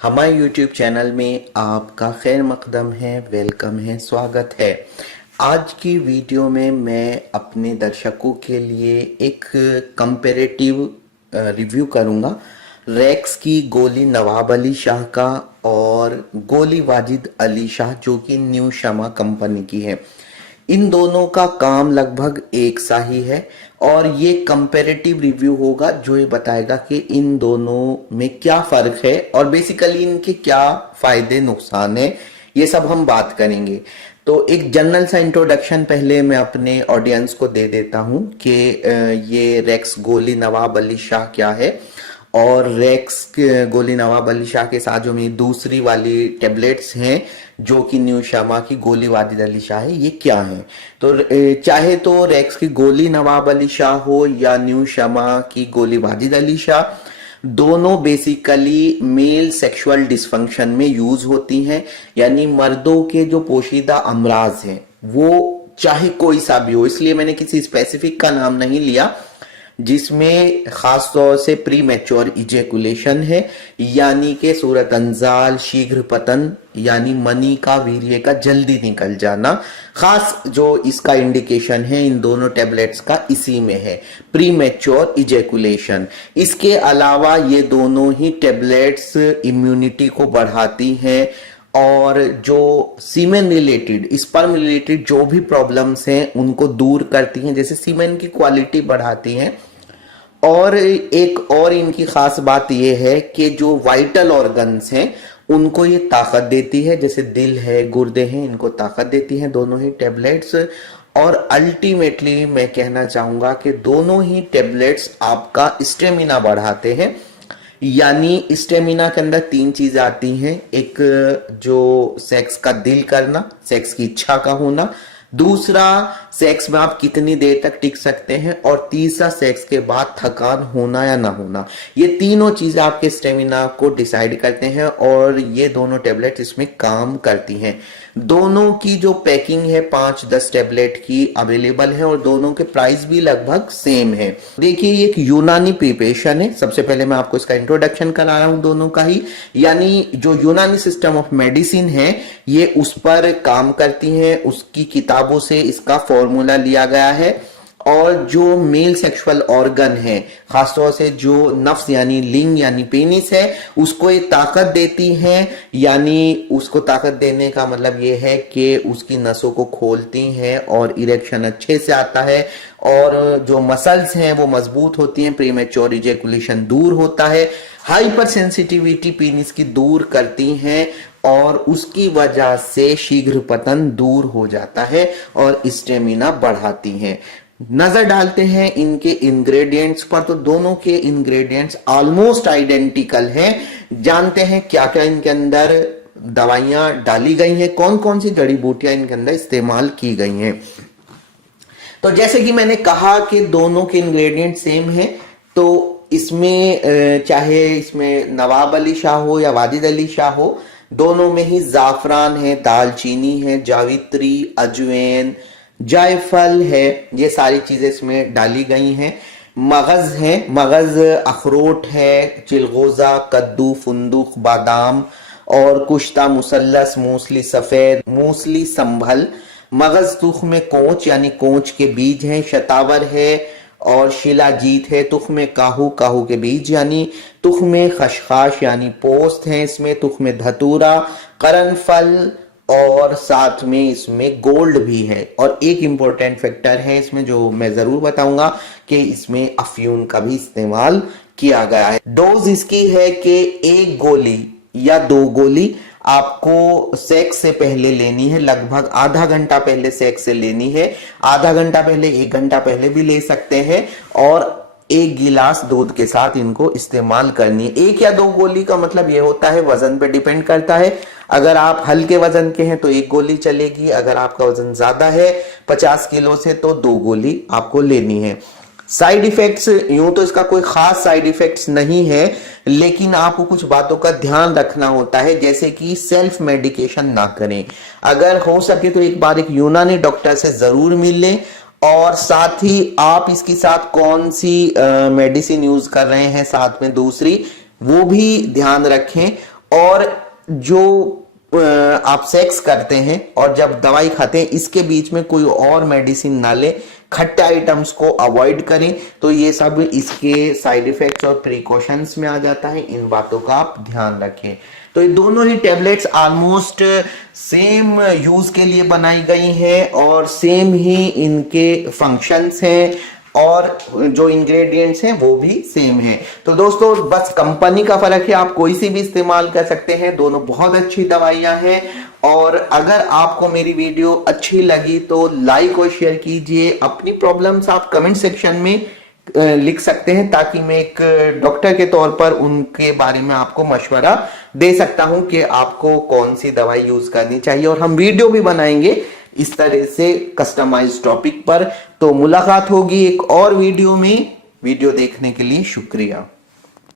हमारे YouTube channel में आपका खैर मकदम है, वेलकम है, स्वागत है। आज की वीडियो में मैं अपने दर्शकों के लिए एक कंपैरेटिव रिव्यू करूंगा रैक्स की गोली नवाब अली शाह का और गोली वाजिद अली शाह जो कि न्यू शमा कंपनी की है। इन दोनों का काम लगभग एक सा ही है और ये कंपैरेटिव रिव्यू होगा जो ये बताएगा कि इन दोनों में क्या फर्क है और बेसिकली इनके क्या फायदे नुकसान है, ये सब हम बात करेंगे। तो एक जनरल सा इंट्रोडक्शन पहले मैं अपने ऑडियंस को दे देता हूं कि ये रैक्स गोली नवाब अली शाह क्या है और रैक्स गोली नवाब अली शाह के साथ जो मेरी दूसरी वाली टेबलेट्स हैं जो कि न्यू शमा की गोली वाजिद अली शाह है, ये क्या है। तो चाहे तो रैक्स की गोली नवाब अली शाह हो या न्यू शमा की गोली वाजिद अली शाह, दोनों बेसिकली मेल सेक्सुअल डिसफंक्शन में यूज होती हैं। यानी मर्दों के जो पोशीदा अमराज हैं वो चाहे कोई सा भी हो, इसलिए मैंने किसी स्पेसिफिक का नाम नहीं लिया, जिसमें खास तौर से प्री मैच्योर इजेकुलेशन है यानी कि सूरत अंजाल, शीघ्र पतन यानी मनी का वीर्य का जल्दी निकल जाना, खास जो इसका इंडिकेशन है इन दोनों टेबलेट्स का इसी में है, प्री मैच्योर इजेकुलेशन। इसके अलावा ये दोनों ही टेबलेट्स इम्यूनिटी को बढ़ाती हैं और जो सीमेन रिलेटेड, स्पर्म रिलेटेड जो भी प्रॉब्लम्स हैं उनको दूर करती हैं, जैसे सीमेन की क्वालिटी बढ़ाती हैं। और एक और इनकी खास बात यह है कि जो वाइटल ऑर्गन्स हैं उनको ये ताकत देती है, जैसे दिल है, गुर्दे हैं, इनको ताकत देती हैं दोनों ही टेबलेट्स। और अल्टीमेटली मैं कहना चाहूंगा कि दोनों ही टेबलेट्स आपका स्टेमिना बढ़ाते हैं। यानी स्टेमिना के अंदर तीन चीजें आती हैं, एक जो सेक्स का दिल करना, सेक्स की इच्छा का होना, दूसरा सेक्स में आप कितनी देर तक टिक सकते हैं, और तीसरा सेक्स के बाद थकान होना या ना होना। ये तीनों चीजें आपके स्टेमिना को डिसाइड करते हैं और ये दोनों टेबलेट इसमें काम करती हैं। दोनों की जो पैकिंग है 5-10 टेबलेट की अवेलेबल है और दोनों के प्राइस भी लगभग सेम है। देखिए ये एक यूनानी प्रिपरेशन है, सबसे पहले मैं आपको इसका इंट्रोडक्शन करा रहा हूं दोनों का ही। यानी जो यूनानी सिस्टम ऑफ मेडिसिन है ये उस पर काम करती है, उसकी किताबों से इसका फॉर्मूला लिया गया है। और जो मेल सेक्सुअल ऑर्गन है, खासतौर से जो नफ्स यानी लिंग यानी पेनिस है, उसको ये ताकत देती है। यानी उसको ताकत देने का मतलब ये है कि उसकी नसों को खोलती हैं और इरेक्शन अच्छे से आता है, और जो मसल्स हैं वो मजबूत होती हैं, प्रीमेच्योर इजैकुलेशन दूर होता है, हाइपर सेंसिटिविटी पेनिस की दूर करती हैं और उसकी वजह से शीघ्र पतन दूर हो जाता है और स्टेमिना बढ़ाती हैं। नजर डालते हैं इनके इंग्रेडिएंट्स पर, तो दोनों के इंग्रेडिएंट्स ऑलमोस्ट आइडेंटिकल हैं। जानते हैं क्या क्या इनके अंदर दवाइयां डाली गई हैं, कौन कौन सी जड़ी बूटियां इनके अंदर इस्तेमाल की गई हैं। तो जैसे कि मैंने कहा कि दोनों के इंग्रेडिएंट सेम हैं, तो इसमें चाहे इसमें नवाब अली शाह हो या वाजिद अली शाह हो, दोनों में ही जाफरान है, दालचीनी है, जावित्री, अजवैन, जायफल है, ये सारी चीजें इसमें डाली गई हैं। मगज है, मगज अखरोट है, चिलगोजा, कद्दू, फुंदूक, बादाम और कुश्ता, मुसल्लस, मूसली सफेद, मूसली संभल, मगज तुख में कोच यानी कोच के बीज हैं, शतावर है और शिलाजीत है, तुख में काहू, काहू के बीज यानी, तुख में खशखाश यानी पोस्त है, इसमें तुख में धतूरा, करनफल और साथ में इसमें गोल्ड भी है। और एक इंपॉर्टेंट फैक्टर है इसमें जो मैं जरूर बताऊंगा कि इसमें अफ्यून का भी इस्तेमाल किया गया है। डोज इसकी है कि 1 गोली या 2 गोली आपको सेक्स से पहले लेनी है, लगभग आधा घंटा पहले सेक्स से लेनी है, आधा घंटा पहले, 1 घंटा पहले भी ले सकते हैं, और 1 गिलास दूध के साथ इनको इस्तेमाल करनी है। 1 या 2 गोली का मतलब यह होता है, वजन पे डिपेंड करता है। अगर आप हल्के वजन के हैं तो 1 गोली चलेगी, अगर आपका वजन ज्यादा है 50 किलो से तो 2 गोली आपको लेनी है। साइड इफेक्ट्स, यूं तो इसका कोई खास साइड इफेक्ट्स नहीं है, लेकिन आपको कुछ बातों का ध्यान रखना होता है, जैसे कि सेल्फ मेडिकेशन ना करें। अगर हो सके तो एक बार एक यूनानी डॉक्टर से जरूर मिल लें, और साथ ही आप इसके साथ कौन सी मेडिसिन यूज कर रहे हैं साथ में दूसरी, वो भी ध्यान रखें। और जो आप सेक्स करते हैं और जब दवाई खाते हैं, इसके बीच में कोई और मेडिसिन ना ले, खट्टे आइटम्स को अवॉइड करें। तो ये सब इसके साइड इफेक्ट्स और प्रिकॉशंस में आ जाता है, इन बातों का आप ध्यान रखें। तो ये दोनों ही टेबलेट्स ऑलमोस्ट सेम यूज के लिए बनाई गई हैं और सेम ही इनके फंक्शंस हैं और जो इंग्रेडिएंट्स हैं वो भी सेम है। तो दोस्तों बस कंपनी का फर्क है, आप कोई सी भी इस्तेमाल कर सकते हैं, दोनों बहुत अच्छी दवाइयां हैं। और अगर आपको मेरी वीडियो अच्छी लगी तो लाइक और शेयर कीजिए। अपनी प्रॉब्लम्स आप कमेंट सेक्शन में लिख सकते हैं ताकि मैं एक डॉक्टर के तौर पर उनके बारे में आपको मशवरा दे सकता हूं कि आपको कौन सी दवाई यूज करनी चाहिए, और हम वीडियो भी बनाएंगे इस तरह से कस्टमाइज्ड टॉपिक पर। तो मुलाकात होगी एक और वीडियो में। वीडियो देखने के लिए शुक्रिया।